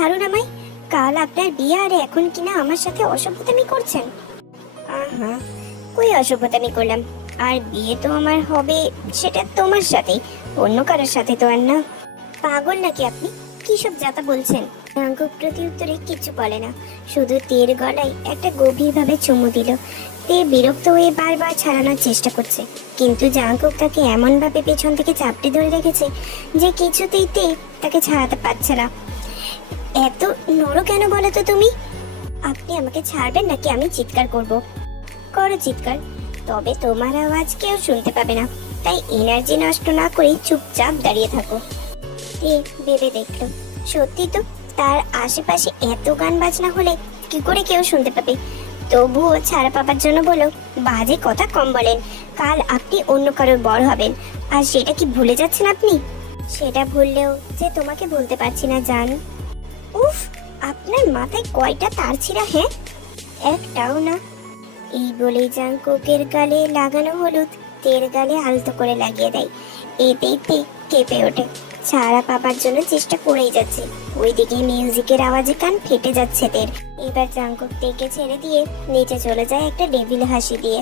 ছাড়ুন আমায়। কাল আপনার বিয়ে আর এখন কিনা আমার সাথে অসভ্যতামি করছেন। আহা, কই অসভ্যতামি করলাম? আর বিয়ে তো আমার হবে, সেটা তোমার সাথে, অন্য কারোর সাথে তো আর না। পাগল নাকি আপনি? কি সব যাতা বলছেন? জাঙ্কুক প্রতি উত্তরে কিছু বলে না, শুধু তের গলায় একটা গভীরভাবে চুমু দিল। তে বিরক্ত হয়ে বারবার ছাড়ানোর চেষ্টা করছে, কিন্তু জাঙ্কুক তাকে এমন ভাবে পেছন থেকে চাপটে ধরে রেখেছে যে কিছুতেই তে তাকে ছাড়াতে পারছে না। এত নড়ো কেন বলো তো তুমি? আপনি আমাকে ছাড়বেন নাকি আমি চিৎকার করব? করো চিৎকার, তবে তোমার আওয়াজ কেউ শুনতে পাবে না, তাই এনার্জি নষ্ট না করে চুপচাপ দাঁড়িয়ে থাকো। তে ভেবে দেখলো, সত্যি তো, তার আশেপাশে এত গান বাজনা হলে কি করে কেউ শুনতে পাবে। তবুও ছাড়া পাবার জন্য বলো, বাজে কথা কম বলেন, কাল আপনি অন্য কারোর বর হবেন, আর সেটা কি ভুলে যাচ্ছেন আপনি? সেটা ভুললেও যে তোমাকে বলতে পারছি না জান। উফ, আপনার মাথায় কয়টা তার ছিঁড়া? হ্যাঁ, একটাও না। এই বলেই জাঙ্কুকের গালে লাগানো হলুদ তের গালে আলতো করে লাগিয়ে দেয়। এতেই তে কেঁপে ওঠে, ছাড়া পাবার জন্য চেষ্টা করেই যাচ্ছে, ওইদিকে মিউজিকের আওয়াজে কান ফেটে যাচ্ছে তের। এবার জাঙ্কুক তেকে ছেড়ে দিয়ে নিচে চলে যায় একটা ডেভিল হাসি দিয়ে।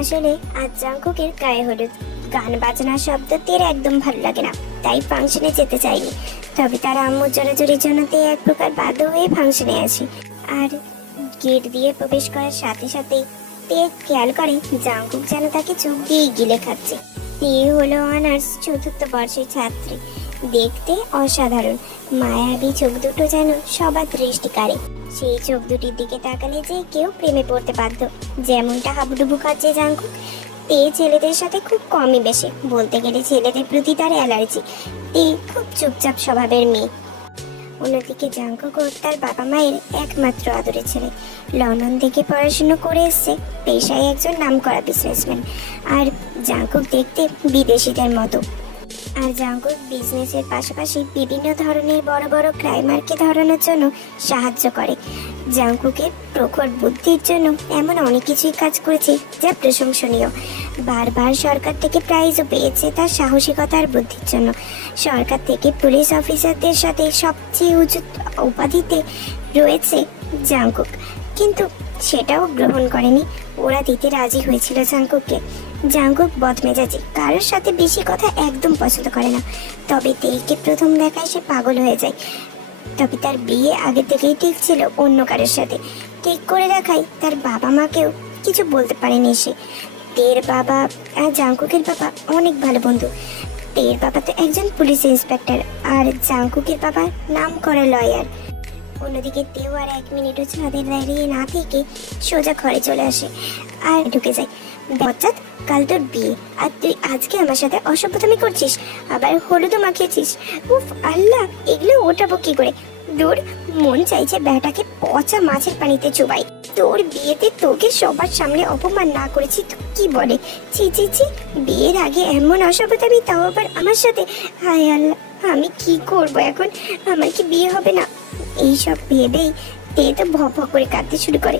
আসলে আজ জাঙ্কুকের গায়ে হলুদ, গান বাজনার শব্দ তের একদম ভালো লাগে না, তাই ফাংশনে যেতে চাইনি। তবে তার আম্মু জোরাজোরির জন্য তে এক প্রকার বাধ্য হয়ে ফাংশনে আসি। আর গেট দিয়ে প্রবেশ করার সাথে সাথে তে খেয়াল করে জাঙ্কুক যেন তাকে চোখ দিয়ে গিলে খাচ্ছে। তে হলো অনার্স চতুর্থ বর্ষের ছাত্রী, দেখতে অসাধারণ, মায়াবী চোখ দুটো যেন সবার দৃষ্টি কাড়ে। সেই চোখ দুটির দিকে তাকালে যে কেউ প্রেমে পড়তে বাধ্য, যেমনটা হাবুডুবু খাচ্ছে জাঙ্কুক। তে ছেলেদের সাথে খুব কমই বেশে, বলতে গেলে ছেলেদের প্রতি তার অ্যালার্জি। তে খুব চুপচাপ স্বভাবের মেয়ে। অন্যদিকে জাঙ্কুক তার বাবা মায়ের একমাত্র আদরের ছেলে, লন্ডন থেকে পড়াশুনো করে এসছে, পেশায় একজন নামকরা বিজনেসম্যান। আর জাঙ্কুক দেখতে বিদেশিদের মতো। আর জাঙ্কুক বিজনেসের পাশাপাশি বিভিন্ন ধরনের বড় বড় ক্রাইমারকে ধরানোর জন্য সাহায্য করে। জাঙ্কুকের প্রখর বুদ্ধির জন্য এমন অনেক কিছুই কাজ করেছে যা প্রশংসনীয়। বারবার সরকার থেকে প্রাইজও পেয়েছে তার সাহসিকতার বুদ্ধির জন্য। সরকার থেকে পুলিশ অফিসারদের সাথে সবচেয়ে উঁচু উপাধিতে রয়েছে জাঙ্কুক, কিন্তু সেটাও গ্রহণ করেনি। ওরা দিতে রাজি হয়েছিল জাঙ্কুককে। জাঙ্কুক বদমেজাজি, কারোর সাথে বেশি কথা একদম পছন্দ করে না। তবে তেইকে প্রথম দেখায় সে পাগল হয়ে যায়। তবে তার বিয়ে আগে থেকেই ঠিক ছিল অন্য কারোর সাথে, ঠিক করে রাখাই তার বাবা মাকেও কিছু বলতে পারেনি সে। তের বাবা আর জাঙ্কুকের বাবা অনেক ভালো বন্ধু। তের বাবা তো একজন পুলিশ ইন্সপেক্টর, আর জাঙ্কুকের বাবা নাম করা লয়ার। অন্যদিকে তেও আর এক মিনিটও ছাদের দাঁড়িয়ে না থেকে সোজা ঘরে চলে আসে আর ঢুকে যায়। বচ্চাত, কাল তোর বিয়ে, আর তুই আজকে আমার সাথে অসভ্যতামি করছিস, আবার হলুদও মাখিয়েছিস। উফ আল্লাহ, এগুলো ওঠাবো কি করে? দূর, মন চাইছে ব্যাটাকে পচা মাছের পানিতে চুবাই। তোর বিয়েতে তোকে সবার সামনে অপমান না করেছি তো কি বলে? ছি ছি ছি, বিয়ের আগে এমন অসভ্যতামি, তাও আবার আমার সাথে। হায় আল্লাহ, আমি কি করব এখন? আমার কি বিয়ে হবে না? এইসব ভেবেই তে তো ভপ করে কাঁদতে শুরু করে,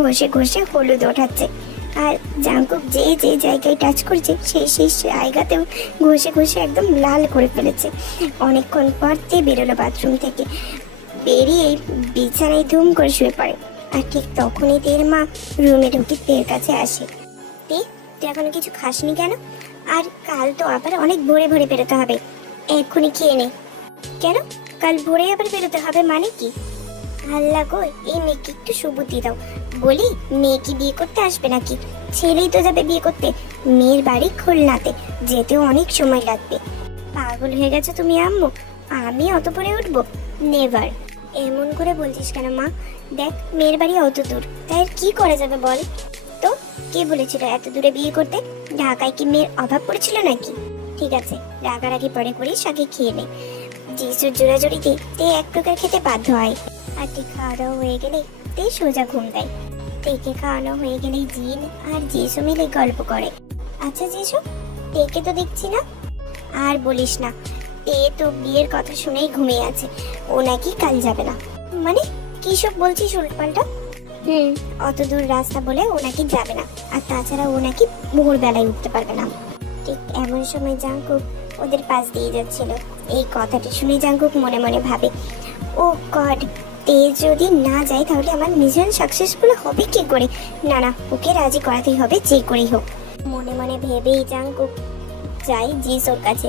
ঘষে ঘষে হলুদ ওঠাচ্ছে। আর জাঙ্কুক যে যে জায়গায় টাচ করছে সেই সেই জায়গাতেও ঘষে ঘষে একদম লাল করে ফেলেছে। অনেকক্ষণ পর তে বেরোলো বাথরুম থেকে, বেরিয়ে বিছানায় ধুম করে শুয়ে পড়ে। আর ঠিক তখনই তের মা রুমে ঢুকে তের কাছে আসে। তে, তুই এখনো কিছু খাসনি কেন? আর কাল তো আবার অনেক ভোরে ভোরে বেরোতে হবে, এক্ষুনি খেয়ে নে। কেন কাল ভোরে আবার বেরোতে হবে মানে কি? আল্লাহ গো, এই মেয়েকে একটু সুবুদ্ধি দাও। বলি, মেয়ে কি বিয়ে করতে আসবে নাকি? ছেলেই তো যাবে বিয়ে করতে। মেয়ের বাড়ি খুলনাতে, যেতেও অনেক সময় লাগবে। পাগল হয়ে গেছো তুমি আম্মু? আমি অত পরে উঠবো? নেভার। এমন করে বলছিস কেন মা? দেখ, মেয়ের বাড়ি অত দূর, তাই কি করা যাবে বল তো? কে বলেছিল এত দূরে বিয়ে করতে? ঢাকায় কি মেয়ের অভাব পড়েছিল নাকি? ঠিক আছে, রাগারাগি পরে করিস, আগে খেয়ে নে। যিশুর জোড়াজড়িতে তে এক প্রকার খেতে বাধ্য হয়। আর ঠিক খাওয়া দাওয়া হয়ে গেলে তে সোজা ঘুম দেয়। তেকে খাওয়ানো হয়ে গেলেই জিন আর যিশু মিলে গল্প করে। আচ্ছা যিশু, তেকে তো দেখছি না। আর বলিস না, তে তো বিয়ের কথা শুনেই ঘুমিয়ে আছে। ও নাকি কাল যাবে না। মানে কি সব বলছিস উল্টোপাল্টা? অত দূর রাস্তা বলে ও নাকি যাবে না, আর তাছাড়া ও নাকি ভোরবেলায় উঠতে পারবে না। ঠিক এমন সময় জাঙ্কুক ওদের পাশ দিয়ে যাচ্ছিল। এই কথাটি শুনে জাঙ্কুক মনে মনে ভাবে, ও গড, তে যদি না যায় তাহলে আমার মিশন সাকসেসফুল হবে কি করে? না না, ওকে রাজি করাতেই হবে যে করেই হোক। মনে মনে ভেবেই জাংকুক যাই জিসোর কাছে।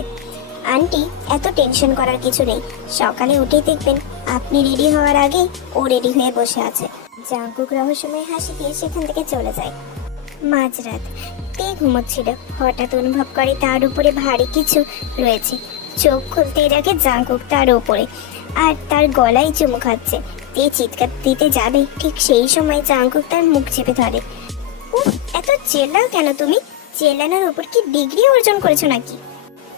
আন্টি, এত টেনশন করার কিছু নেই, সকালে উঠেই দেখবেন আপনি রেডি হওয়ার আগেই ও রেডি হয়ে বসে আছে। জাংকুক রহস্যময় হাসি দিয়ে সেখান থেকে চলে যায়। মাঝরাত, তে ঘুমোচ্ছিল, হঠাৎ অনুভব করে তার উপরে ভারী কিছু রয়েছে। চোখ খুলতেই দেখে জাংকুক তার উপরে, আর তার গলায় চুমু খাচ্ছে। তে চিৎকার দিতে যাবে, ঠিক সেই সময় জাংকুক তার মুখ চেপে ধরে। উফ, এত চেল্লাও কেন তুমি? চেল্লানোর উপর কি ডিগ্রি অর্জন করেছো নাকি?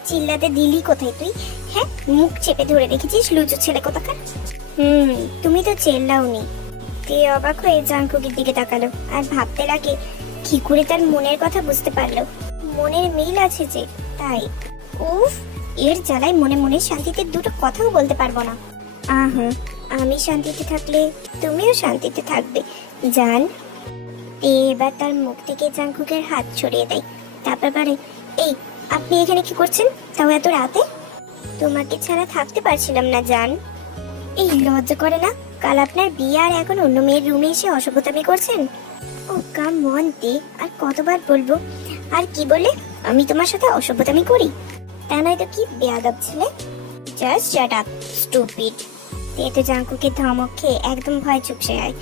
চিল্লাতে দিলি কোথায় তুই? হ্যাঁ, মুখ চেপে ধরে রেখেছিস লুচু ছেলে কোথাকার। তুমি তো চেল্লাওনি। তে অবাক হয়ে জাংকুকের দিকে তাকালো আর ভাবতে লাগে কি করে তার মনের কথা বুঝতে পারলো। মনের মিল আছে যে, তাই। উফ, এর জ্বালায় মনে মনে শান্তিতে দুটো কথাও বলতে পারবো না। আহা, আমি শান্তিতে থাকলে তুমিও শান্তিতে থাকবে জান। তে এবার তার মুখ থেকে জাংকুকের হাত ছড়িয়ে দেয়। তারপর বলে, এই, আপনি এখানে কি করছেন, তাও এত রাতে? তোমাকে ছাড়া থাকতে পারছিলাম না জান। এই লজ্জা করে না? কাল আপনার বিয়ে আর এখন অন্য মেয়ের রুমে এসে অসভ্যতামি করছেন। ও কাম অন তে, আর কতবার বলবো? আর কি বলে আমি তোমার সাথে অসভ্যতামি করি? তা নয় তো কি বেয়াদব ছেলে। Just shut up stupid. তে তো জাংকুকের ধমক খেয়ে একদম ভয় চুপসে যায়।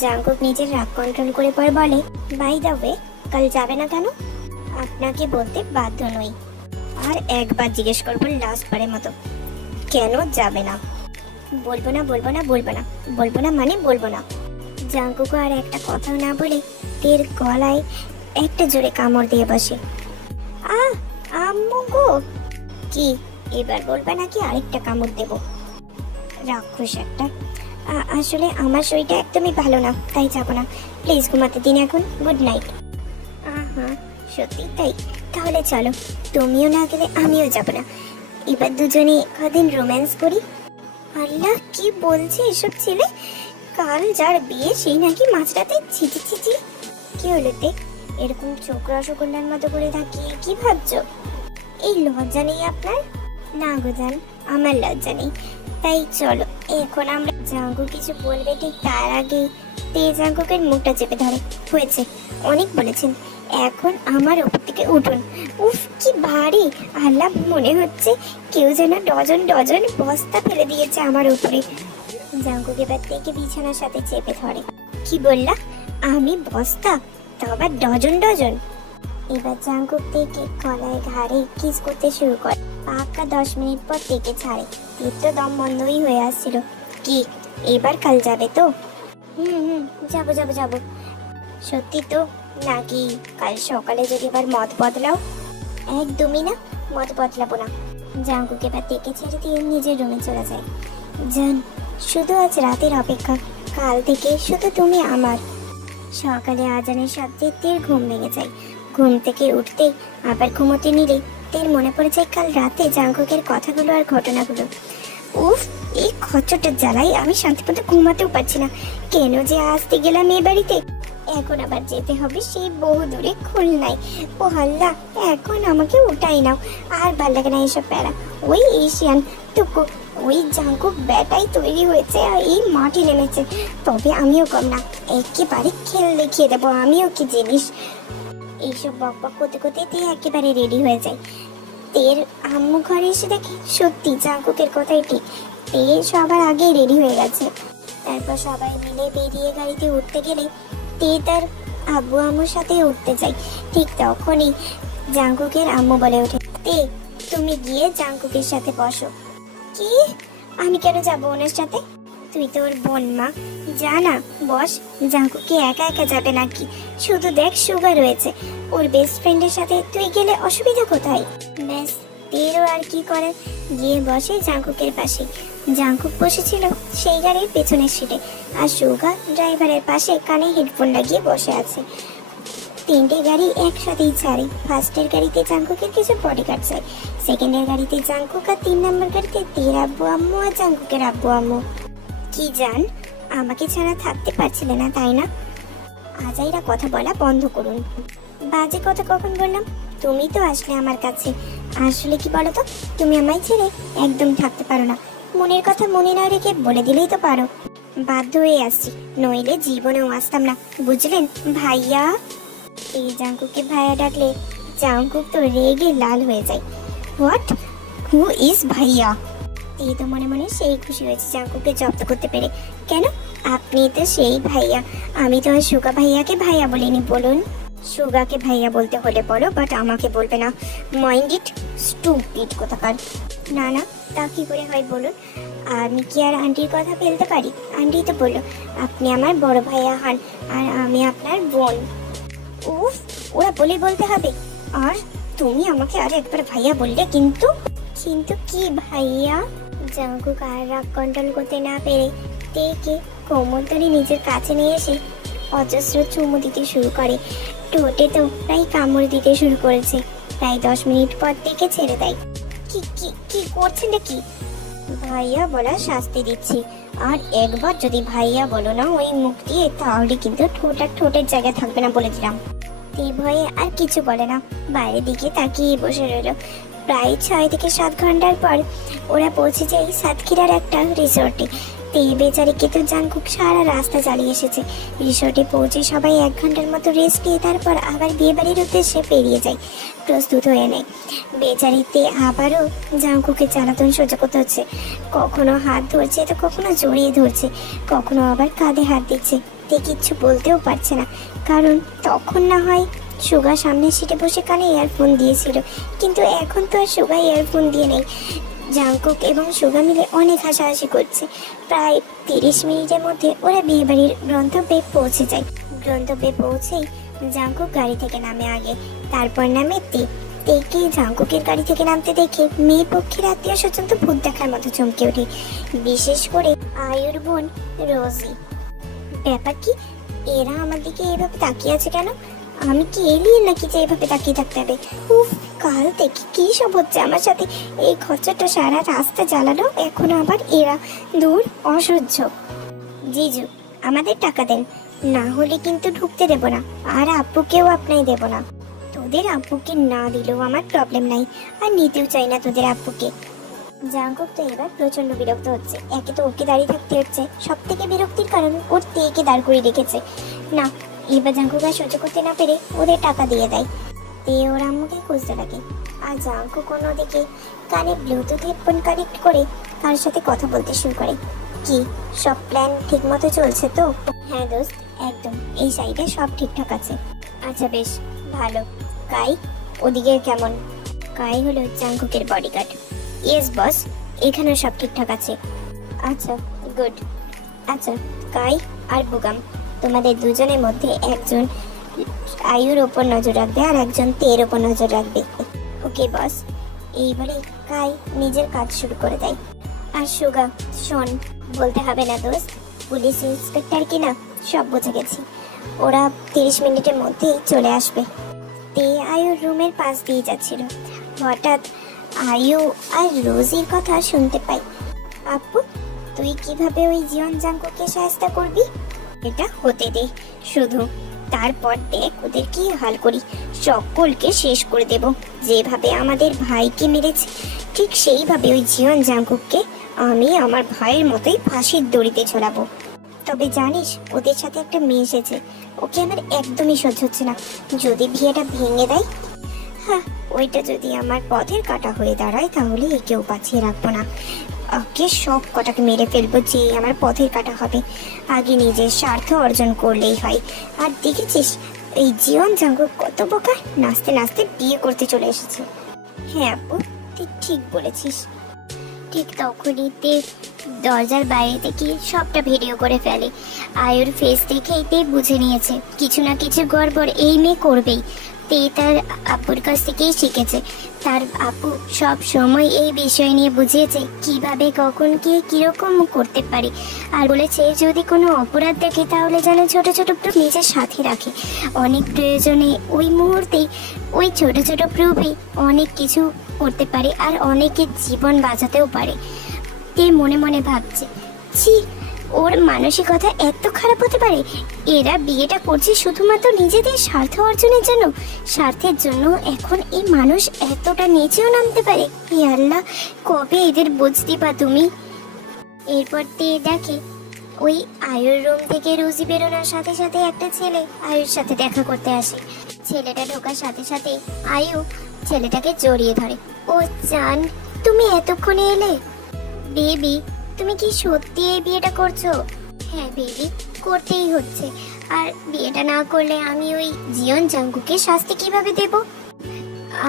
জাংকুক নিজের রাগ কন্ট্রোল করে পরে বলে, বাই দ্য ওয়ে, কাল যাবে না কেন? আপনাকে বলতে বাধ্য নই, আর একবার জিজ্ঞেস করবো লাস্ট বারের মতো, কেন যাবে না? বলবো না, বলবো না, বলবো না, বলবো না মানে বলবো না। জাংকুক আর একটা কথাও না বলে তের গলায় একটা জোরে কামড় দিয়ে বসে। আম্মু গো। কি, এবার বলবে নাকি আরেকটা কামড় দেব? রাক্ষস একটা। আসলে আমার শরীরটা একদমই ভালো না, তাই যাবো না। প্লিজ ঘুমাতে দিন এখন, গুড নাইট। হ্যাঁ, সত্যি তাই? তাহলে চলো, তুমিও না গেলে আমিও যাব না। এবার দুজনে কদিন রোম্যান্স করি। আল্লাহ, কি বলছে এসব ছেলে? কাল যার বিয়ে সেই নাকি মাঝরাতে? ছিচি ছিচি। কি হলো তে, এরকম চোখ রসগোল্লার মতো করে তাকিয়ে কি ভাবছো? এই লজ্জা নেই আপনার? না গো জান, আমার লজ্জা নেই। তাই চলো এখন আমরা। জাংকুক কিছু বলবে ঠিক তার আগে তে জাংকুকের মুখটা চেপে ধরে। হয়েছে, অনেক বলেছেন, এখন আমার উপর থেকে উঠুন। উফ, কি ভারী। আল্লাহ, মনে হচ্ছে কেউ যেন ডজন ডজন বস্তা ফেলে দিয়েছে আমার উপরে। জাংকুক এবার থেকে বিছানার সাথে চেপে ধরে। কি বললা? আমি বস্তা? তো আবার ডজন ডজন? এবার জাংকুক থেকে গলায় ঘাড়ে কিস করতে শুরু করে। পাক্কা 10 মিনিট পর থেকে ছাড়ে। তীর তো দম বন্ধই হয়ে আসছিল। কি, এবার কাল যাবে তো? যাবো যাবো যাবো। সত্যি তো? নাকি কাল সকালে যদি এবার মত বদলাও? একদমই না, মত বদলাবো না। জাংকুক এবার থেকে ছেড়ে দিয়ে নিজের রুমে চলে যায়। জান, শুধু আজ রাতের অপেক্ষা, কাল থেকে শুধু তুমি আমার। সকালে আজানের শব্দে তের ঘুম ভেঙে যায়। ঘুম থেকে উঠতেই আবার ঘুমোতে নিলে তের মনে পড়ে যায় কাল রাতে জাংকুকের কথাগুলো আর ঘটনাগুলো। উফ, এই খচ্চরটার জ্বালাই আমি শান্তিমতো ঘুমাতেও পারছি না। কেন যে আসতে গেলাম এ বাড়িতে? এখন আবার যেতে হবে সেই বহু দূরে খুলনায়। ও আল্লাহ, এখন আমাকে উঠাই নাও। আর ভাল লাগে না এসব প্যারা। ওই এশিয়ান টুকু, ওই জাংকুক ব্যাটাই তৈরি হয়েছে আর এই মাটি নেমেছে। তবে আমিও কম না, একেবারে খেল দেখিয়ে দেবো আমিও কি জিনিস। এইসব বক বক করতে করতে তে একেবারে রেডি হয়ে যায়। তের আম্মু ঘরে এসে দেখে সত্যি জাংকুকের কথাই ঠিক, তে সবার আগেই রেডি হয়ে গেছে। তারপর সবাই মিলে বেরিয়ে গাড়িতে উঠতে গেলে তে তার আব্বু আম্মুর সাথে উঠতে যায়। ঠিক তখনই জাংকুকের আম্মু বলে ওঠে, তে তুমি গিয়ে জাংকুকের সাথে বসো। কি? আমি কেন যাবো ওনার সাথে? তুই তো ওর বোন মা, যা না বস। জাংকুকে একা একা যাবে নাকি? শুধু দেখ সুগার রয়েছে, ওর বেস্ট ফ্রেন্ডের সাথে তুই গেলে অসুবিধা কোথায়? ব্যাস, তেরও আর কি করে, গিয়ে বসে জাংকুকের পাশে। জাংকুক বসেছিল সেই গাড়ির পেছনের সিটে, আর সুগা ড্রাইভারের পাশে কানে হেডফোন লাগিয়ে বসে আছে। তিনটে গাড়ি একসাথেই ছাড়ে। ফার্স্টের গাড়িতে জাংকুকের কিছু বডিগার্ড যায়, সেকেন্ডের গাড়িতে জাংকুক, আর 3 নম্বর গাড়িতে তের আব্বু আম্মু আর জাংকুকের আব্বু আম্মু। কি জান, আমাকে ছাড়া থাকতে পারছিলে না তাই না? আজাইরা কথা বলা বন্ধ করুন। বাজে কথা কখন বললাম? তুমি তো আসলে আমার কাছে। আসলে কি বলো তো, তুমি আমায় ছেড়ে একদম থাকতে পারো না। মনের কথা মনে না রেখে বলে দিলেই তো পারো। বাধ্য হয়ে আসছি, নইলে জীবনেও আসতাম না, বুঝলেন ভাইয়া? এই জাঙ্কুকে ভাইয়া ডাকলে জাঙ্কুক তো রেগে লাল হয়ে যায়। হোয়াট, হু ইজ ভাইয়া? এই তো মনে মনে সেই খুশি হয়েছে জাঙ্কুকে জব্দ করতে পেরে। কেন, আপনি তো সেই ভাইয়া, আমি তো আর সুগা ভাইয়াকে ভাইয়া বলিনি। বলুন, সুগাকে ভাইয়া বলতে হলে বলো, বাট আমাকে বলবে না। মাইন্ড ইট, স্টুপিড কোথাকার। না না, তা কি করে হয় বলুন? আমি কি আর আন্টির কথা ফেলতে পারি? আন্টি তো বললো আপনি আমার বড় ভাইয়া হন আর আমি আপনার বোন। উফ, ওরা বলতে হবে। আর তুমি আমাকে আর একবার ভাইয়া বললে কিন্তু। কিন্তু কি ভাইয়া? জাঙ্কুক আর রাগ কন্ট্রোল করতে না পেরে তেকে কোমর ধরে নিজের কাছে নিয়ে এসে অজস্র চুমু দিতে শুরু করে। ঠোঁটে তো প্রায় কামড় দিতে শুরু করেছে। প্রায় 10 মিনিট পর থেকে ছেড়ে দেয়। কি কি কি করছেন নাকি? ভাইয়া বলা শাস্তি দিচ্ছি, আর একবার যদি ভাইয়া বলো না ওই মুখ দিয়ে, তাহলে কিন্তু ঠোঁট আর ঠোঁটের জায়গা থাকবে না বলে দিলাম। তে ভয়ে আর কিছু বলে না, বাইরের দিকে তাকিয়ে বসে রইল। প্রায় 6 থেকে 7 ঘন্টার পর ওরা পৌঁছে যায় সাতক্ষীরার একটা রিসোর্টে। তে বেচারিকে তো জাঙ্কুক সারা রাস্তা চালিয়ে এসেছে। রিসোর্টে পৌঁছে সবাই 1 ঘন্টার মতো রেস্ট নিয়ে তারপর আবার বিয়ে বাড়ির উদ্দেশ্যে পেরিয়ে যায়, প্রস্তুত হয়ে নেয়। বেচারিতে আবারও জাঙ্কুকে জ্বালাতন সহ্য করতে হচ্ছে। কখনো হাত ধরছে তো কখনো জড়িয়ে ধরছে, কখনো আবার কাঁধে হাত দিচ্ছে। তে কিচ্ছু বলতেও পারছে না, কারণ তখন না হয় সুগা সামনের সিটে বসে কানে ইয়ারফোন দিয়েছিল, কিন্তু এখন তো আর সুগা ইয়ারফোন দিয়ে নেই। জাঙ্কুক এবং সুগা মিলে অনেক হাসাহাসি করছে। প্রায় 30 মিনিটের মধ্যে ওরা বিয়েবাড়ির গন্তব্যে পৌঁছে যায়। গন্তব্যে পৌঁছেই জাঙ্কুক গাড়ি থেকে নামে আগে, তারপর নামে তে। তেকে জাঙ্কুকের গাড়ি থেকে নামতে দেখে মেয়ে পক্ষের আত্মীয় স্বজন তো ভূত দেখার মতো চমকে ওঠে, বিশেষ করে আয়ুর বোন রোজি। ব্যাপার কি, এরা আমার দিকে এভাবে তাকিয়ে আছে কেন? আমি কি এলিয়েন নাকি যে এভাবে তাকিয়ে থাকতে হবে? উফ, কাল থেকে কি সব হচ্ছে আমার সাথে। এই খরচাটা সারা রাস্তা জ্বালানো, এখন আবার এরা। দূর, অসহ্য। জিজু, আমাদের টাকা দেন, না হলে কিন্তু ঢুকতে দেব না, আর আব্বুকেও আপনাই দেব না। তোদের আব্বুকে না দিলেও আমার প্রবলেম নাই, আর নিতেও চাই না তোদের আব্বুকে। জাঙ্কুক তো এবার প্রচন্ড বিরক্ত হচ্ছে। একে তো ওকে দাঁড়িয়ে থাকতে হচ্ছে, সব থেকে বিরক্তির কারণ ওর তেকে দাঁড় করে রেখেছে। না, এবার জাঙ্কুক আর সহ্য করতে না পেরে ওদের টাকা দিয়ে দেয়। তে ওর আম্মুকে খুঁজতে লাগে, আর জাঙ্কুক অন্যদিকে কানে ব্লুটুথ হেডফোন কানেক্ট করে কার সাথে কথা বলতে শুরু করে। কি সব প্ল্যান ঠিক মতো চলছে তো? হ্যাঁ দোস্ত, একদম, এই সাইডে সব ঠিকঠাক আছে। আচ্ছা বেশ ভালো। কাই ওদিকে কেমন? কাই হলো জাঙ্কুকের বডিগার্ড। ইয়েস বস, এখানেও সব ঠিকঠাক আছে। আচ্ছা গুড। আচ্ছা কাই আর বুগাম, তোমাদের দুজনের মধ্যে একজন আয়ুর ওপর নজর রাখবে আর একজন তের ওপর নজর রাখবে। ওকে বস। এই বলে কাই নিজের কাজ শুরু করে দেয়। আর সুগা, শোন, বলতে হবে না দোস্ত, পুলিশ ইন্সপেক্টর কিনা সব বুঝে গেছি। ওরা 30 মিনিটের মধ্যেই চলে আসবে। তে আয়ুর রুমের পাশ দিয়ে যাচ্ছিল, হঠাৎ আয়ু আর রোজির কথা শুনতে পাই। আপু, তুই কিভাবে ওই জীবন জাঙ্কুকে সাহায্য করবি? এটা হতে দে শুধু, তারপর দেখ ওদের কি হাল করি। সকলকে শেষ করে দেব। যেভাবে আমাদের ভাইকে মেরেছে, ঠিক সেইভাবে ওই জীবন জাঙ্কুককে আমি আমার ভাইয়ের মতোই ফাঁসির দড়িতে ঝোলাবো। তবে জানিস, ওদের সাথে একটা মেয়ে এসেছে, ওকে আমার একদমই সহ্য হচ্ছে না। যদি বিয়েটা ভেঙে দেয়, হ্যাঁ, ওইটা যদি আমার পথের কাটা হয়ে দাঁড়ায়, তাহলে একেও বাঁচিয়ে রাখবো না। ওকে সব কটাকে মেরে ফেলবো যে আমার পথের কাটা হবে। আগে নিজের স্বার্থ অর্জন করলেই হয়। আর দেখেছিস এই জীবন জাঙ্কুক কত বোকা, নাচতে নাচতে বিয়ে করতে চলে এসেছে। হ্যাঁ আপু, তুই ঠিক বলেছিস। ঠিক তখনই তে দরজার বাইরে থেকে সবটা ভিডিও করে ফেলে। আয়ুর ফেস দেখেই তে বুঝে নিয়েছে কিছু না কিছু গড়বড় এই মেয়ে করবেই। তে তার আপুর কাছ থেকেই শিখেছে। তার আপু সব সময় এই বিষয় নিয়ে বুঝিয়েছে কিভাবে কখন কে কিরকম করতে পারে, আর বলেছে যদি কোনো অপরাধ দেখে তাহলে যেন ছোট ছোট প্রুফ নিজের সাথে রাখে। অনেক প্রয়োজনে ওই মুহূর্তেই ওই ছোট ছোট প্রুফে অনেক কিছু করতে পারে আর অনেকের জীবন বাঁচাতেও পারে। তে মনে মনে ভাবছে, ছি, ওর মানসিকতা এত খারাপ হতে পারে। এরা বিয়েটা করছে শুধুমাত্র নিজেদের স্বার্থ অর্জনের জন্য। স্বার্থের জন্য এখন এই মানুষ এতটা নিচেও নামতে পারে। হে আল্লাহ, কবে এদের বুঝতে পা তুমি? এরপর তে দেখে ওই আয়ুর রুম থেকে রুজি বেরোনোর সাথে সাথে একটা ছেলে আয়ুর সাথে দেখা করতে আসে। ছেলেটা ঢোকার সাথে সাথে আয়ু ছেলেটাকে জড়িয়ে ধরে। ও জান, তুমি এতক্ষণে এলে? বেবি, তুমি কি সত্যি এই বিয়েটা করছো? হ্যাঁ বেবি, করতেই হচ্ছে। আর বিয়েটা না করলে আমি ওই জিয়ন জাঙ্কুকে শাস্তি কিভাবে দেব?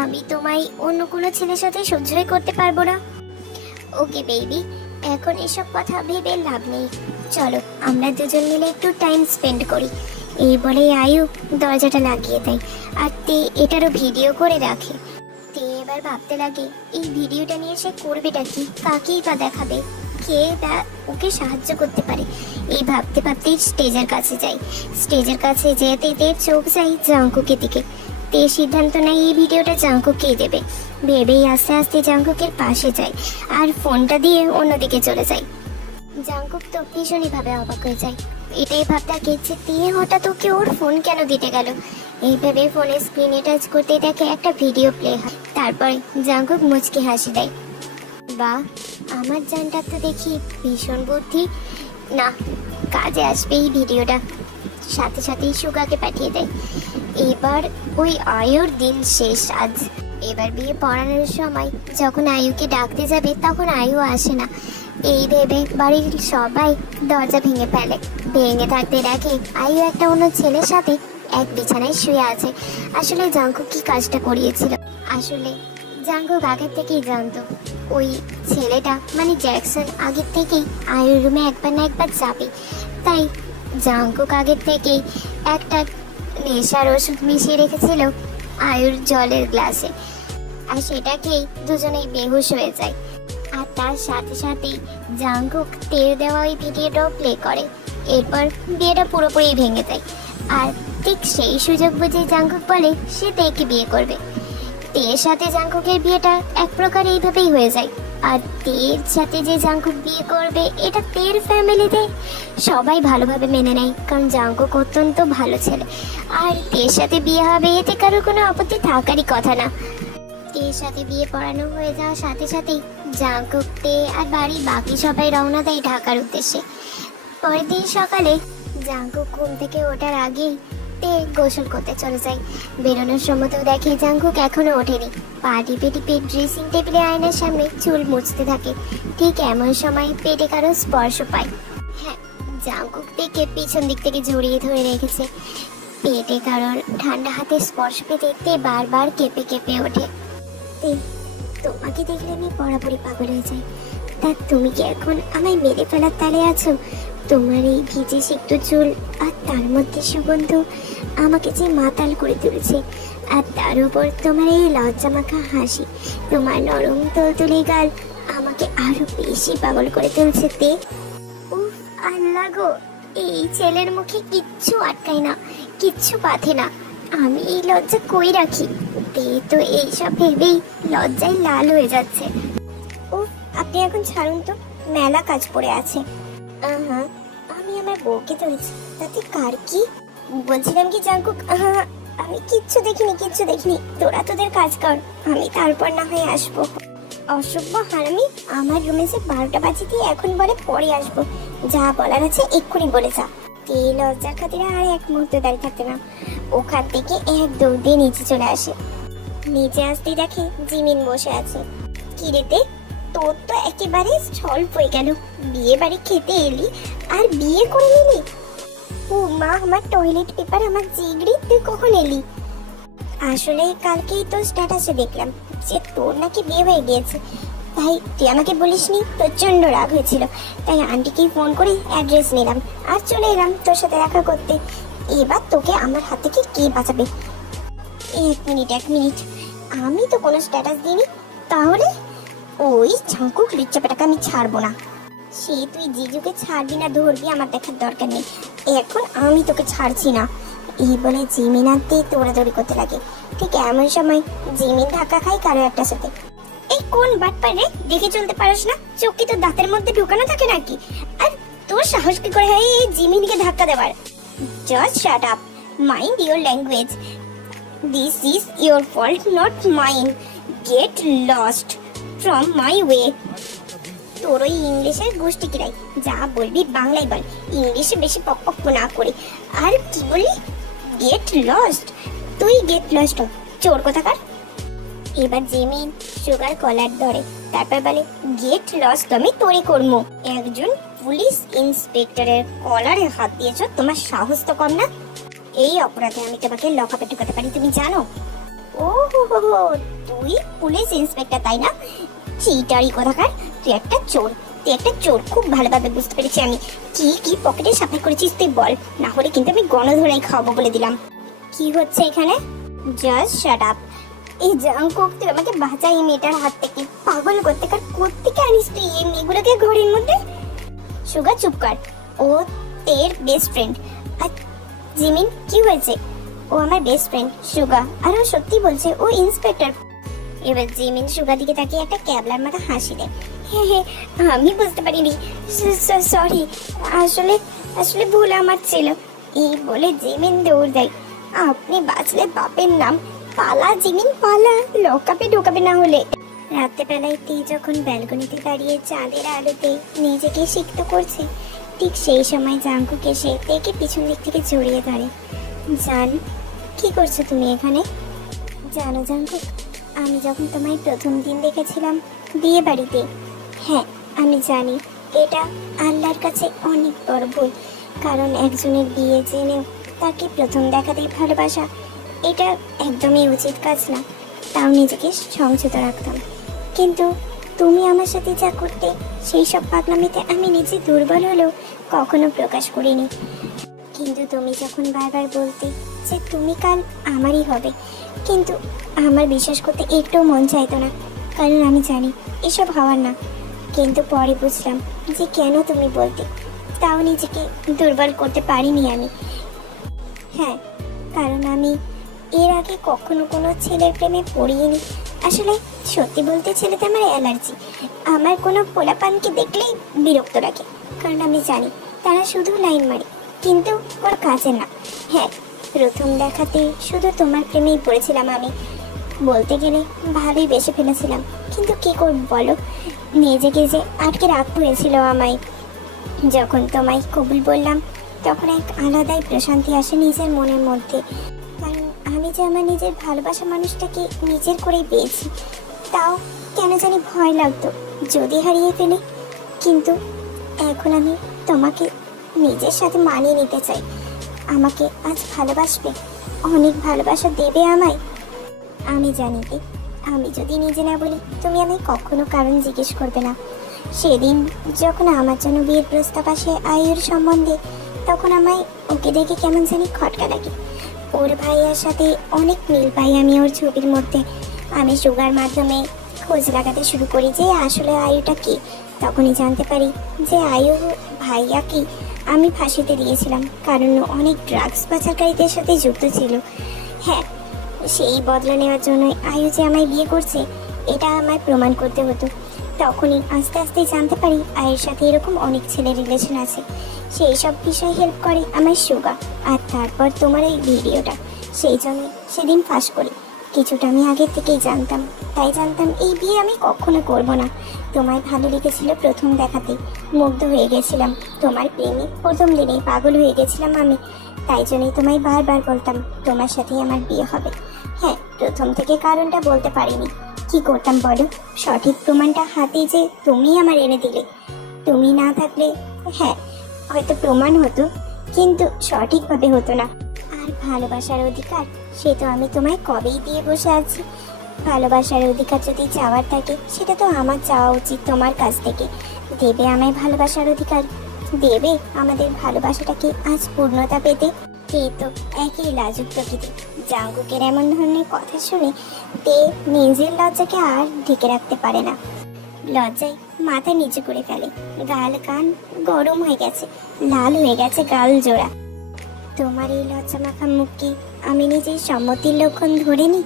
আমি তোমায় অন্য কোনো ছেলের সাথে সহ্যই করতে পারবো না। ওকে বেবি, এখন এসব কথা ভেবে লাভ নেই, চলো আমরা দুজন মিলে একটু টাইম স্পেন্ড করি। এই বলে আয়ু দরজাটা লাগিয়ে দেয় আর তে এটারও ভিডিও করে রাখে। তে এবার ভাবতে লাগে এই ভিডিওটা নিয়ে সে করবেটা কি, কাকেই বা দেখাবে, কে বা ওকে সাহায্য করতে পারে। এই ভাবতে ভাবতেই স্টেজের কাছে যায়। স্টেজের কাছে যেতে তে চোখ যায় জাঙ্কুকের দিকে। তে সিদ্ধান্ত নেয় এই ভিডিওটা জাঙ্কুককেই দেবে। ভেবেই আস্তে আস্তে জাঙ্কুকের পাশে যায় আর ফোনটা দিয়ে অন্যদিকে চলে যায়। জাঙ্কুক তো ভীষণই ভাবে অবাক হয়ে যায়। এটাই ভাবতে গেছে দিয়ে হঠাৎ ওকে ওর ফোন কেন দিতে গেল। এইভাবে ফোনের স্ক্রিনে টাচ করতে দেখে একটা ভিডিও প্লে হয়। তারপরে জাঙ্কুক মুচকি হাসি দেয়। বাহ, আমার জানটা তো দেখি ভীষণ বুদ্ধি, না কাজে আসবে এই ভিডিওটা। সাথে সাথেই সুগাকে পাঠিয়ে দেয়। এবার ওই আয়ুর দিন শেষ আজ। এবার বিয়ে পড়ানোর সময় যখন আয়ুকে ডাকতে যাবে তখন আয়ু আসে না। এই ভেবে বাড়ির সবাই দরজা ভেঙে ফেলে। ভেঙে থাকতে দেখে আয়ু একটা অন্য ছেলের সাথে এক বিছানায় শুয়ে আছে। আসলে জাঙ্কুক কি কাজটা করিয়েছিল? আসলে জাঙ্কুক আগের থেকেই জানতো ওই ছেলেটা মানে জ্যাকসন আগের থেকেই আয়ুর রুমে একবার না একবার যাবে। তাই জাঙ্কুক আগের থেকেই একটা নেশার ওষুধ মিশিয়ে রেখেছিল আয়ুর জলের গ্লাসে, আর সেটাকেই দুজনেই বেহুশ হয়ে যায়। আর তার সাথে সাথেই জাঙ্কুক তেল দেওয়া ওই ভিডিওটাও প্লে করে। এরপর বিয়েটা পুরোপুরি ভেঙে যায়। আর ঠিক সেই সুযোগ বুঝে জাঙ্কুক বলে সে তেকে বিয়ে করবে। তের সাথে জাঙ্কুকের বিয়েটা এক প্রকার এইভাবেই হয়ে যায়। আর তের সাথে যে জাঙ্কুক বিয়ে করবে এটা তের ফ্যামিলিতে সবাই ভালোভাবে মেনে নেয়, কারণ জাঙ্কুক অত্যন্ত ভালো ছেলে। আর তের সাথে বিয়ে হবে এতে কারোর কোনো আপত্তি থাকারই কথা না। তের সাথে বিয়ে পড়ানো হয়ে যাওয়ার সাথে সাথেই জাঙ্কুক, তে আর বাড়ির বাকি সবাই রওনা দেয় ঢাকার উদ্দেশ্যে। পরের দিন সকালে জাঙ্কুক ঘুম থেকে ওঠার আগেই তে গোসল করতে চলে যায়। বেরোনোর সময়তেও দেখে জাঙ্কুক এখনো ওঠেনি। পা টিপে টিপে ড্রেসিং টেবিলে আয়নার সামনে চুল মুছতে থাকে। ঠিক এমন সময় পেটে কারো স্পর্শ পায়। হ্যাঁ, জাঙ্কুক থেকে পিছন দিক থেকে জড়িয়ে ধরে রেখেছে। পেটে কারোর ঠান্ডা হাতে স্পর্শ পেতে তে বারবার কেঁপে কেঁপে ওঠে। তোমাকে দেখলে আমি পুরোপুরি পাগল হয়ে যাই। তা তুমি কি এখন আমায় মেরে ফেলার তালে আছো? তোমার এই ভিজে সিক্ত চুল আর তার মধ্যে সুগন্ধ আমাকে যে মাতাল করে তুলেছে। আর তার উপর তোমার এই লজ্জা মাখা হাসি, তোমার নরম তুলতুলে গাল আমাকে আরো বেশি পাগল করে তুলছে। তে উফ আল্লাহ গো, এই ছেলের মুখে কিচ্ছু আটকায় না, কিচ্ছু বাঁধে না। আমি এই লজ্জা কই রাখি? তে তো এইসব ভেবেই লজ্জায় লাল হয়ে যাচ্ছে। উফ, আপনি এখন ছাড়ুন তো, মেলা কাজ পড়ে আছে। আমি আমার বউকে ধরেছি, তাতে কার কি? বলছিলাম কি জাঙ্কুক, আমি কিচ্ছু দেখিনি। তোরা তোদের কাজ কর, আমি তারপর না হয় আসবো। অসভ্য হারামি, আমার রুমে যে 12টা বাজে দিয়ে এখন বলে পরে আসবো। যা বলার আছে এক্ষুনি বলে যা। এই লজ্জার খাতিরে আর এক মুহূর্ত দাঁড়িয়ে থাকতে না, ওখান থেকে এক দৌড় দিয়ে নিচে চলে আসে। নিচে আসতেই দেখে জিমিন বসে আছে। কি রেতে, তোর তো একেবারে স্বল্প হয়ে গেল। বিয়ে বাড়ি খেতে এলি আর বিয়ে করে নিলি? ও মা, আমার টয়লেট পেপার, আমার জিগড়ি, তুই কখন এলি? আসলে কালকেই তো স্ট্যাটাসে দেখলাম যে তোর নাকি বিয়ে হয়ে গিয়েছে। তাই তুই আমাকে বলিসনি, প্রচন্ড রাগ হয়েছিল। তাই আন্টিকেই ফোন করে অ্যাড্রেস নিলাম আর চলে এলাম তোর সাথে দেখা করতে। এবার তোকে আমার হাত থেকে কে বাঁচাবে? এক মিনিট, আমি তো কোনো স্ট্যাটাস দিইনি। তাহলে ওই ঝাঁকুক লুচ্চাপেটাকে আমি ছাড়বো না। সে তুই জিজুকে ছাড়বি না ধরবি আমার দেখার দরকার নেই। এখন আমি তোকে ছাড়ছি না। এই বলে জিমিন আর তে দৌড়াদৌড়ি করতে লাগে। ঠিক এমন সময় জিমিন ধাক্কা খায় কারো একটা সাথে। এই কোন বাটপার রে, দেখে চলতে পারিস না? চোখ কি তোর দাঁতের মধ্যে ঢুকানো থাকে নাকি? আর তোর সাহস কি করে হয় এই জিমিনকে ধাক্কা দেওয়ার? Just shut up, mind your language. This is your fault, not mine. Get lost from my way. তোর ওই ইংলিশের গোষ্ঠী কিরাই, যা বলবি বাংলায় বল, ইংলিশে বেশি পক না করে। আর কি বলি? Get lost? তুই গেট লস্ট চোর কোথাকার। এবার জিমিন সুগার কলার ধরে, তারপর বলে গেট লস্ট আমি তোরে করবো। একজন পুলিশ ইন্সপেক্টরের কলারে হাত দিয়েছ, তোমার সাহস তো কম না। এই অপরাধে আমি তোমাকে লকআপে ঢুকাতে পারি, তুমি জানো? ও হো, তুই পুলিশ ইন্সপেক্টর তাই না? চিটারি কোথাকার, তুই একটা চোর, তুই একটা চোর। খুব ভালোভাবে বুঝতে পেরেছি আমি কি কি পকেটে সাফাই করেছিস তুই বল, না হলে কিন্তু আমি গণধরাই খাওয়াবো বলে দিলাম। কি হচ্ছে এখানে? Just shut up. এই জাঙ্কুক, তুই আমাকে বাঁচা এই মেয়েটার হাত থেকে। পাগল কোত্থেকার, কোত্থেকে আনিস তুই এই মেয়েগুলোকে ঘরের মধ্যে? সুগা চুপ কর, ও তের বেস্ট ফ্রেন্ড। আর জিমিন কি হয়েছে? ও আমার বেস্ট ফ্রেন্ড সুগা, আর ও সত্যি বলছে ও ইন্সপেক্টর। এবার জিমিন সুগা দিকে তাকিয়ে একটা ক্যাবলার মতো হাসি দেয়। হে, আমি বুঝতে পারিনি, সরি, আসলে আসলে ভুল আমার ছিল। এই বলে জিমিন দৌড় দেয়। আপনি বাঁচলে বাপের নাম। পালা জিমিন পালা, লকআপে ঢোকাবে না হলে। রাত্রেবেলায় তে যখন ব্যালকনিতে দাঁড়িয়ে চাঁদের আলোতে নিজেকে সিক্ত করছে, ঠিক সেই সময় জাঙ্কুক এসে তেকে পিছন দিক থেকে জড়িয়ে ধরে। জান, কি করছো তুমি এখানে? জানো জাঙ্কুক, আমি যখন তোমায় প্রথম দিন দেখেছিলাম বিয়ে বাড়িতে, হ্যাঁ আমি জানি এটা আল্লাহর কাছে অনেক বড় ভুল, কারণ একজনের বিয়ে জেনেও তাকে প্রথম দেখাতেই ভালোবাসা, এটা একদমই উচিত কাজ না। তাও নিজেকে সংযত রাখতাম, কিন্তু তুমি আমার সাথে যা করতে, সেই সব পাগলামিতে আমি নিজে দুর্বল হলেও কখনো প্রকাশ করিনি। কিন্তু তুমি যখন বারবার বলতে যে তুমি কাল আমারই হবে, কিন্তু আমার বিশ্বাস করতে একটু মন চাইতো না, কারণ আমি জানি এসব হওয়ার না। কিন্তু পরে বুঝলাম যে কেন তুমি বলতে, তাও নিজেকে দুর্বল করতে পারিনি আমি। হ্যাঁ, কারণ আমি এর আগে কখনো কোনো ছেলের প্রেমে পড়িনি। আসলে সত্যি বলতে ছেলেতে আমার অ্যালার্জি। আমার কোনো পোলাপানকে দেখলেই বিরক্ত লাগে, কারণ আমি জানি তারা শুধু লাইন মারে, কিন্তু ওর কাজে না। হ্যাঁ, প্রথম দেখাতে শুধু তোমার প্রেমেই পড়েছিলাম আমি। বলতে গেলে ভালোই বেসে ফেলেছিলাম, কিন্তু কি করব বলো, নিজেকে যে আটকে রাখতে হয়েছিল আমায়। যখন তোমায় কবুল বললাম, তখন এক আলাদাই প্রশান্তি আসে নিজের মনের মধ্যে, কারণ আমি যে আমার নিজের ভালোবাসা মানুষটাকে নিজের করেই পেয়েছি। তাও কেন জানি ভয় লাগতো যদি হারিয়ে ফেলি, কিন্তু এখন আমি তোমাকে নিজের সাথে মানিয়ে নিতে চাই। আমাকে আজ ভালোবাসবে, অনেক ভালোবাসা দেবে আমায়। আমি জানি যে আমি যদি নিজে না বলি, তুমি আমায় কখনো কারণ জিজ্ঞেস করবে না। সেদিন যখন আমার জন্য বিয়ের প্রস্তাব আসে আয়ুর সম্বন্ধে, তখন আমায় ওকে দেখে কেমন জানি খটকা লাগে। ওর ভাইয়ার সাথে অনেক মিল পাই আমি ওর ছবির মধ্যে। আমি সুগার মাধ্যমে খোঁজ লাগাতে শুরু করি যে আসলে আয়ুটা কি। তখনই জানতে পারি যে আয়ু ভাইয়া কি আমি ফাঁসিতে দিয়েছিলাম, কারণ অনেক ড্রাগস পাচারকারীদের সাথে যুক্ত ছিল। হ্যাঁ, সেই বদলা নেওয়ার জন্যই আয়ু যে আমায় বিয়ে করছে, এটা আমায় প্রমাণ করতে হতো। তখনই আস্তে আস্তে জানতে পারি আয়ের সাথে এরকম অনেক ছেলের রিলেশন আছে। সেই সব বিষয়ে হেল্প করে আমার সুগা। আর তারপর তোমার এই ভিডিওটা, সেই জন্য সেদিন ফাঁস করি। কিছুটা আমি আগে থেকেই জানতাম, তাই জানতাম এই বিয়ে আমি কখনো করব না। তোমায় ভালো লেগেছিল প্রথম দেখাতে, মুগ্ধ হয়ে গেছিলাম তোমার প্রেমে, প্রথম দিনেই পাগল হয়ে গেছিলাম আমি। তাই জন্যই তোমায় বারবার বলতাম তোমার সাথেই আমার বিয়ে হবে। হ্যাঁ, প্রথম থেকে কারণটা বলতে পারিনি। কি করতাম বলো, সঠিক প্রমাণটা হাতে যে তুমি আমার এনে দিলে। তুমি না থাকলে হ্যাঁ হয়তো প্রমাণ হতো, কিন্তু সঠিকভাবে হতো না। আর ভালোবাসার অধিকার, সে তো আমি তোমায় কবেই দিয়ে বসে আছি। ভালোবাসার অধিকার যদি চাওয়ার থাকে, সেটা তো আমার চাওয়া উচিত তোমার কাছ থেকে। দেবে আমায় ভালোবাসার অধিকার, দেবে আমাদের ভালোবাসাটাকে আজ পূর্ণতা পেতে। তে তো একই লাজুক প্রকৃতি। জাঙ্কুকের এমন ধরনের কথা শুনে তে নিজের লজ্জাকে আর ঢেকে রাখতে পারে না। লজ্জায় মাথা নিচু করে ফেলে, গাল কান গরম হয়ে গেছে, লাল হয়ে গেছে গাল জোড়া। তোমার এই লজ্জা মাখা মুখকে আমি নিজের সম্মতির লক্ষণ ধরে নি।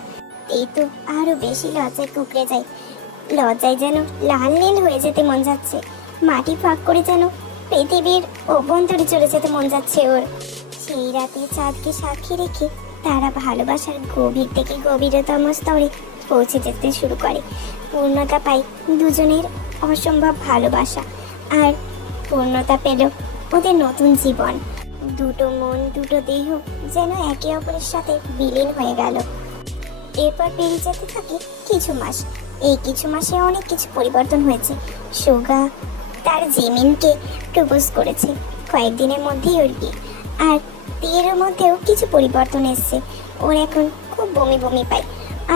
এই তো আরো বেশি লজ্জায় কুকড়ে যায়। লজ্জায় যেন লাল নীল হয়ে যেতে মন যাচ্ছে, মাটি ফাঁক করে যেন পৃথিবীর অভ্যন্তরে চলে যেতে মন যাচ্ছে ওর। সেই রাতে চাঁদকে সাক্ষী রেখে তারা ভালোবাসার গভীর থেকে গভীরতম স্তরে পৌঁছে যেতে শুরু করে। পূর্ণতা পায় দুজনের অসম্ভব ভালোবাসা আর পূর্ণতা পেল ওদের নতুন জীবন। দুটো মন দুটো দেহ যেন একে অপরের সাথে বিলীন হয়ে গেল। এরপর পেরিয়ে যেতে থাকে কিছু মাস। এই কিছু মাসে অনেক কিছু পরিবর্তন হয়েছে। সুগা তার জিমিনকে প্রপোজ করেছে কয়েকদিনের মধ্যেই ওর বিয়ে। আর তের মধ্যেও কিছু পরিবর্তন এসছে। ওর এখন খুব বমি বমি পায়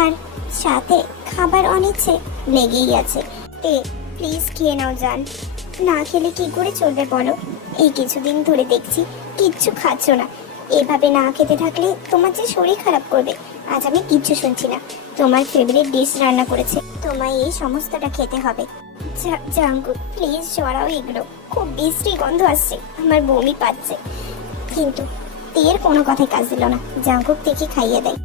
আর সাথে খাবার অনিচ্ছে লেগেই আছে। তে প্লিজ খেয়ে নাও জান, না খেলে কি করে চলবে বলো? এই কিছুদিন ধরে দেখছি কিচ্ছু খাচ্ছ না। এভাবে না খেতে থাকলে তোমার যে শরীর খারাপ করবে। আজ আমি কিচ্ছু শুনছি না। তোমার ফেভারিট ডিশ রান্না করেছে, তোমায় এই সমস্তটা খেতে হবে। জাঙ্কুক প্লিজ সরাও এগুলো, খুব বিশ্রী গন্ধ আসছে, আমার বমি পাচ্ছে। কিন্তু তের কোনো কথাই কাজ দিল না। জাঙ্কুক তেকে খাইয়ে দেয়,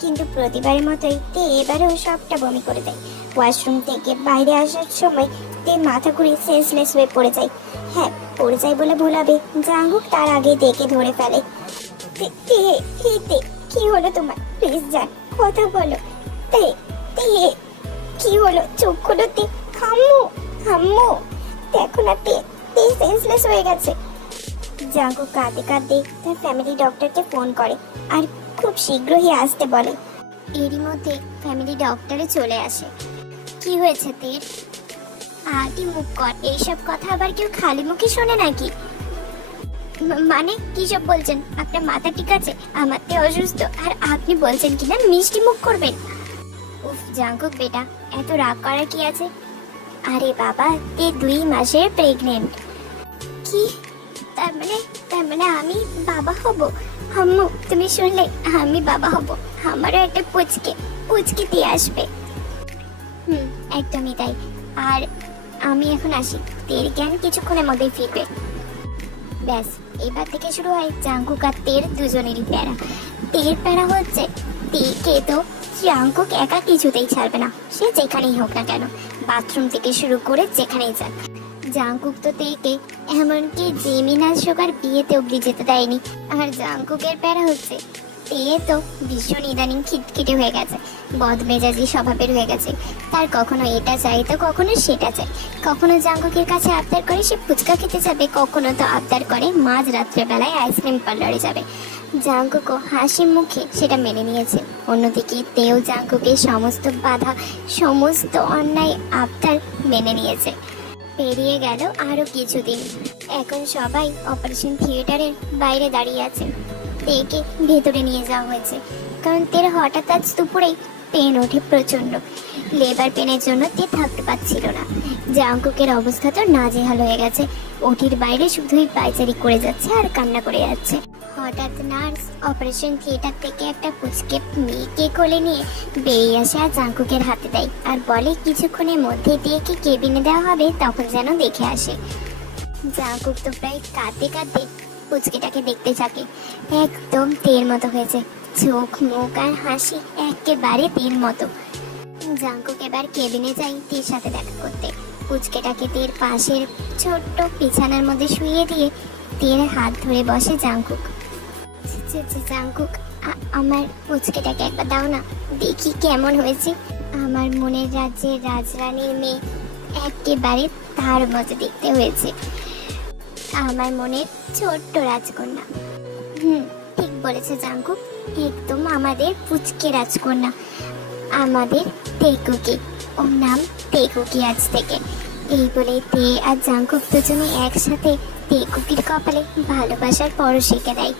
কিন্তু প্রতিবারের মতোই তে এবারেও সবটা বমি করে দেয়। ওয়াশরুম থেকে বাইরে আসার সময় তে মাথা ঘুরে সেন্সলেস হয়ে পড়ে যায়। হ্যাঁ, পড়ে যায় বলে ভুল হবে, জাঙ্কুক তার আগে তেকে ধরে ফেলে। তে কি হলো তোমার? প্লিজ জান, কথা বলো। তে তে কি হলো? চোখ খোলো তে। আম্মু আম্মু দেখো না, তে সেন্সলেস হয়ে গেছে। জাঙ্কুক কাঁদতে কাঁদতে তার ফ্যামিলি ডক্টরকে ফোন করে আর খুব শীঘ্রই আসতে বলে। এরই মধ্যে ফ্যামিলি ডক্টরে চলে আসে। কি হয়েছে তের? আগে মুখ কর, এইসব কথা আবার কেউ খালি মুখে শোনে নাকি? মানে কি সব বলছেন? আপনার মাথা ঠিক আছে? আমার তে অসুস্থ আর আপনি বলছেন কিনা মিষ্টি মুখ করবেন? উফ জাঙ্কুক বেটা, এত রাগ করার কি আছে? আরে বাবা, তে 2 মাসের প্রেগনেন্ট। কি? তার মানে আমি বাবা হব? আম্মু তুমি শুনলে, আমি বাবা হব। আমারও একটা পুচকে দিয়ে আসবে। একদমই তাই। আর আমি এখন আসি, তের জ্ঞান কিছুক্ষণের মধ্যেই ফিরবে। ব্যাস, এবার থেকে শুরু হয় জাঙ্কুক আর তের দুজনেরই প্যারা। তের প্যারা হচ্ছে তেকে তো জাঙ্কুক একা কিছুতেই ছাড়বে না, সে যেখানেই হোক না কেন, বাথরুম থেকে শুরু করে যেখানেই যাক। জাঙ্কুক তো তেকে এমনকি জিমিন আর সুগার বিয়েতে অবধি যেতে দেয়নি। আর জাঙ্কুকের প্যারা হচ্ছে তে তো ভীষণ ইদানিং খিটখিটে হয়ে গেছে, বদমেজাজি স্বভাবের হয়ে গেছে। তার কখনো এটা চাই তো কখনো সেটা চাই। কখনো জাঙ্কুকের কাছে আবদার করে সে ফুচকা খেতে যাবে, কখনো তো আবদার করে মাঝ রাত্রে বেলায় আইসক্রিম পার্লারে যাবে। জাঙ্কুকও হাসি মুখে সেটা মেনে নিয়েছে। অন্যদিকে তেও জাঙ্কুকের সমস্ত বাধা, সমস্ত অন্যায় আবদার মেনে নিয়েছে। পেরিয়ে গেল আরো কিছুদিন। এখন সবাই অপারেশন থিয়েটারের বাইরে দাঁড়িয়ে আছে। তেকে ভেতরে নিয়ে যাওয়া হয়েছে, কারণ তের হঠাৎ আজ দুপুরেই পেন ওঠে প্রচন্ড। লেবার পেনের জন্য তে থাকতে পারছিল না। জাঙ্কুকের অবস্থা তো নাজেহাল হয়ে গেছে। ওটির বাইরে শুধুই পায়চারি করে যাচ্ছে আর কান্না করে যাচ্ছে। হঠাৎ নার্স অপারেশন থিয়েটার থেকে একটা পুচকে মেয়েকে কোলে নিয়ে বেরিয়ে আসে আর জাঙ্কুকের হাতে দেয় আর বলে কিছুক্ষণের মধ্যে তেকে কেবিনে দেওয়া হবে, তখন যেন দেখে আসে। জাঙ্কুক তো প্রায় কাঁদতে কাঁদতে পুচকেটাকে দেখতে থাকে। একদম তের মতো হয়েছে, চোখ মুখ আর হাসি একেবারে তের মতো। জাঙ্কুক এবার কেবিনে যায় তের সাথে দেখা করতে। পুচকেটাকে তের পাশের ছোট্ট বিছানার মধ্যে শুইয়ে দিয়ে তের হাত ধরে বসে জাঙ্কুক। জাঙ্কুক, আমার পুচকেটাকে একবার দাও না, দেখি কেমন হয়েছে। আমার মনের রাজ্যের রাজরানীর মেয়ে একেবারে তার মতো দেখতে হয়েছে, আমার মনের ছোট্ট রাজকন্যা। ঠিক বলেছে জাঙ্কুক, একদম আমাদের পুচকে রাজকন্যা, আমাদের তেকুকি। ওর নাম তেকুকি আজ থেকে। এই বলে তে আর জাঙ্কুক দুজনে একসাথে তেকুকির কপালে ভালোবাসার পরশ এঁকে দেয়।